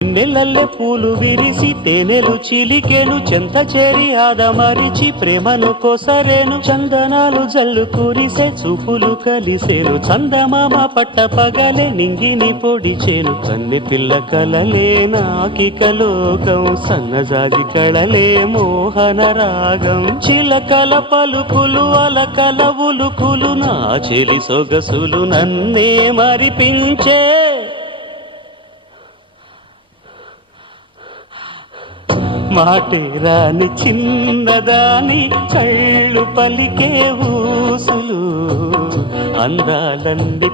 నెలల్లె పూలు విరిసి తేనెలు చిలికెను చెంత చేరి ఆదమరిచి ప్రేమను కొసరేను చందనాలు జల్లు కురిసే చూపులు కలిసేను చందమామ పట్ట పగలే నింగిని పొడిచేను కన్నె పిల్ల కలలే నాకిక లోకం సన్నజాజి కళలే మోహన రాగం చిలకల పలుకులు అలకల ఉలుకులు నా చెలి సొగసులు నన్నే మరిపించే మాటే రాని చిన్నదాని కళ్ళు పలికే ఊసులు అందాలన్నీ